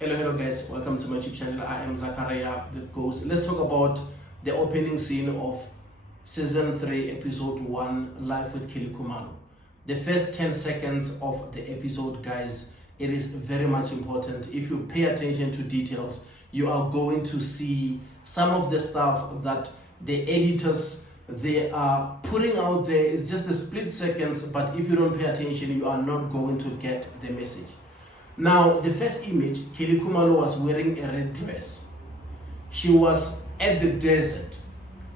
Hello guys, welcome to my YouTube channel. I am Zakaria the Ghost. Let's talk about the opening scene of season 3 episode 1 Live with Kelly Khumalo. The first 10 seconds of the episode, guys, it is very much important. If you pay attention to details, you are going to see some of the stuff that the editors they are putting out there. It's just a split seconds, but if you don't pay attention, you are not going to get the message. Now, the first image, Kelly Khumalo was wearing a red dress. She was at the desert,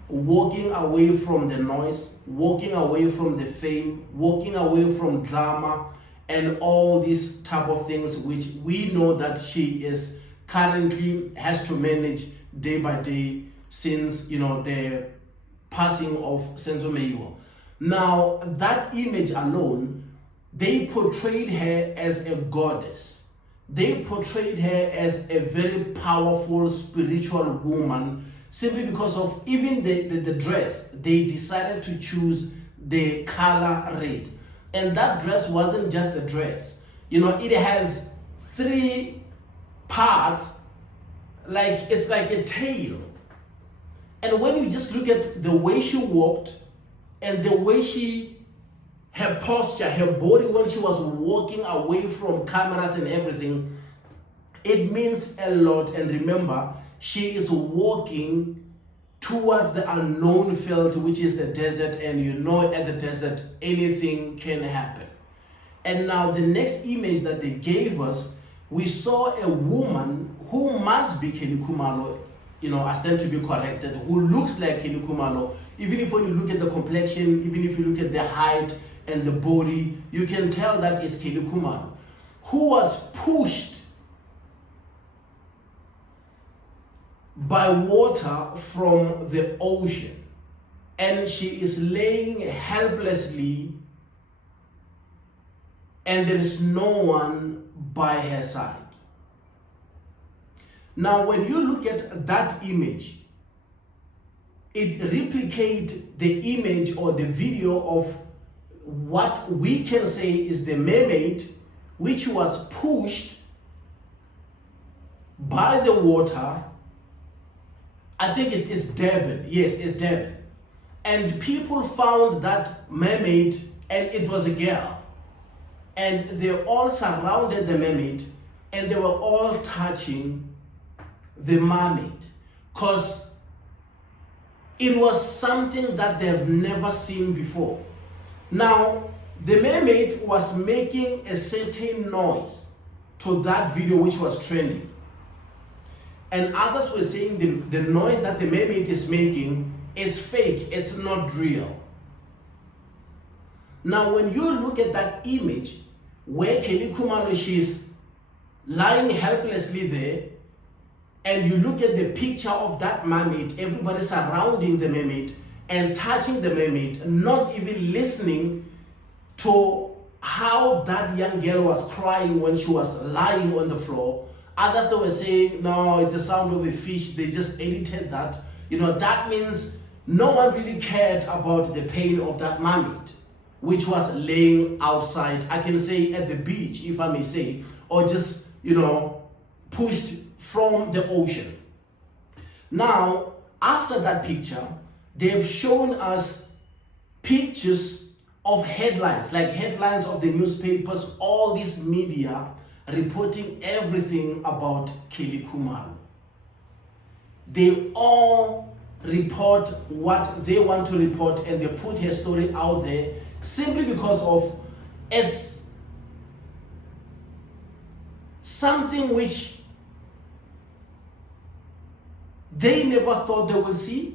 walking away from the noise, walking away from the fame, walking away from drama, and all these type of things which we know that she is currently has to manage day by day since, the passing of Senzo Meyiwa. Now, that image alone, they portrayed her as a goddess. They portrayed her as a very powerful spiritual woman simply because of even the dress. They decided to choose the color red. And that dress wasn't just a dress. It has 3 parts, like it's like a tail. And when you just look at the way she walked and the way her posture, her body when she was walking away from cameras and everything, it means a lot. And remember, she is walking towards the unknown field, which is the desert, and at the desert, anything can happen. And now the next image that they gave us, we saw a woman who must be Kelly Khumalo, I stand to be corrected, who looks like Kelly Khumalo. Even if when you look at the complexion, even if you look at the height, and the body, you can tell that is Kelly Khumalo, who was pushed by water from the ocean, and she is laying helplessly, and there is no one by her side. Now, when you look at that image, it replicates the image or the video of what we can say is the mermaid, which was pushed by the water. I think it is Durban. Yes, it's Durban. And people found that mermaid, and it was a girl. And they all surrounded the mermaid, and they were all touching the mermaid, because it was something that they've never seen before. Now, the mermaid was making a certain noise to that video which was trending. And others were saying the noise that the mermaid is making is fake, it's not real. Now, when you look at that image where Kelly Khumalo, she's lying helplessly there, and you look at the picture of that mermaid, everybody surrounding the mermaid, and touching the mermaid, not even listening to how that young girl was crying when she was lying on the floor. Others, they were saying, no, it's the sound of a fish. They just edited that. That means no one really cared about the pain of that mermaid, which was laying outside, I can say at the beach, if I may say, or just, pushed from the ocean. Now, after that picture, they've shown us pictures of headlines, like headlines of the newspapers, all this media reporting everything about Kelly Khumalo. They all report what they want to report, and they put her story out there simply because of it's something which they never thought they would see.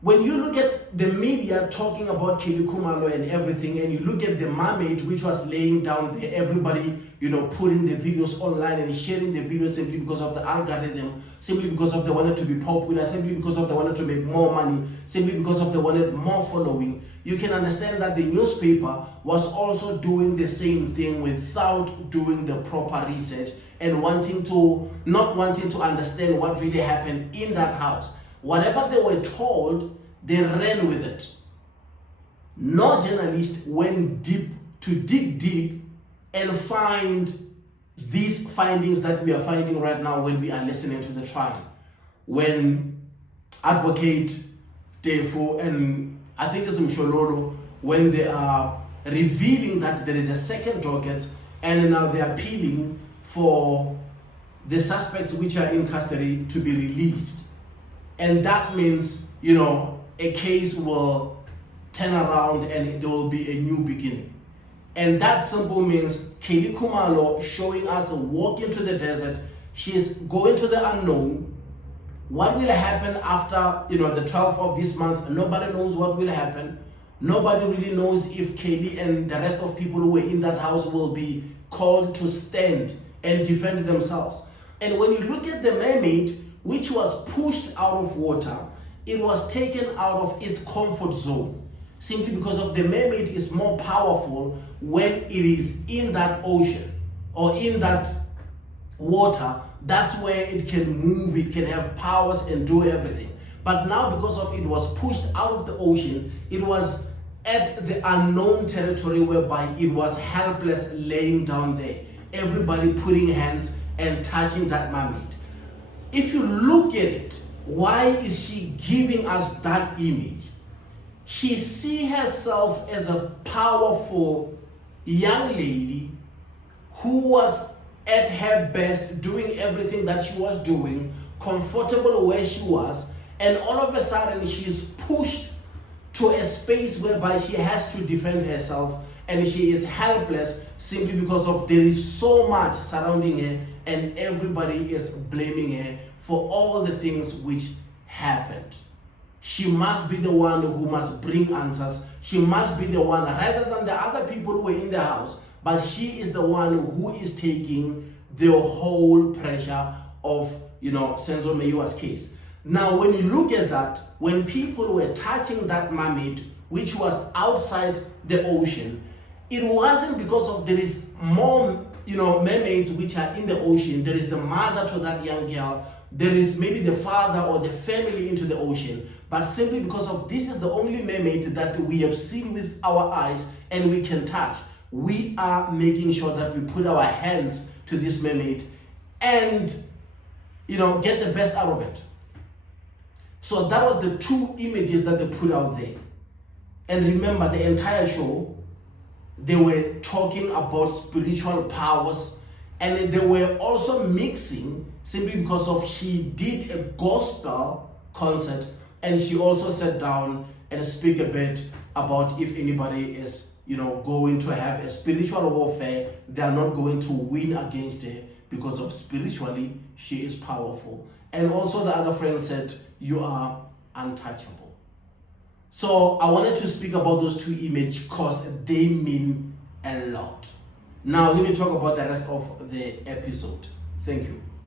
When you look at the media talking about Kelly Khumalo and everything, and you look at the mermaid which was laying down there, everybody, putting the videos online and sharing the videos simply because of the algorithm, simply because of they wanted to be popular, simply because of they wanted to make more money, simply because of they wanted more following, you can understand that the newspaper was also doing the same thing without doing the proper research and not wanting to understand what really happened in that house. Whatever they were told, they ran with it. No journalist went deep to dig deep and find these findings that we are finding right now when we are listening to the trial. When Advocate Defo and I think it's Mshololo, when they are revealing that there is a second docket and now they are appealing for the suspects which are in custody to be released. And that means, a case will turn around and there will be a new beginning. And that simple means Kelly Khumalo showing us a walk into the desert. She's going to the unknown. What will happen after, the 12th of this month? Nobody knows what will happen. Nobody really knows if Kelly and the rest of people who were in that house will be called to stand and defend themselves. And when you look at the mermaid, which was pushed out of water, it was taken out of its comfort zone. Simply because of the mermaid is more powerful when it is in that ocean or in that water. That's where it can move, it can have powers and do everything. But now because of it was pushed out of the ocean, it was at the unknown territory whereby it was helpless laying down there. Everybody putting hands and touching that mermaid. If you look at it, why is she giving us that image? She sees herself as a powerful young lady who was at her best, doing everything that she was doing, comfortable where she was, and all of a sudden she's pushed to a space whereby she has to defend herself and she is helpless simply because of there is so much surrounding her and everybody is blaming her for all the things which happened. She must be the one who must bring answers. She must be the one, rather than the other people who were in the house, but she is the one who is taking the whole pressure of, Senzo Meyiwa's case. Now, when you look at that, when people were touching that mermaid, which was outside the ocean, it wasn't because of there is more, mermaids which are in the ocean. There is the mother to that young girl. There is maybe the father or the family into the ocean. But simply because of this is the only mermaid that we have seen with our eyes and we can touch, we are making sure that we put our hands to this mermaid and, get the best out of it. So that was the two images that they put out there. And remember, the entire show, they were talking about spiritual powers, and they were also mixing simply because of she did a gospel concert and she also sat down and speak a bit about if anybody is, going to have a spiritual warfare, they are not going to win against her because of spiritually she is powerful. And also the other friend said, you are untouchable. So I wanted to speak about those two images because they mean a lot. Now let me talk about the rest of the episode. Thank you.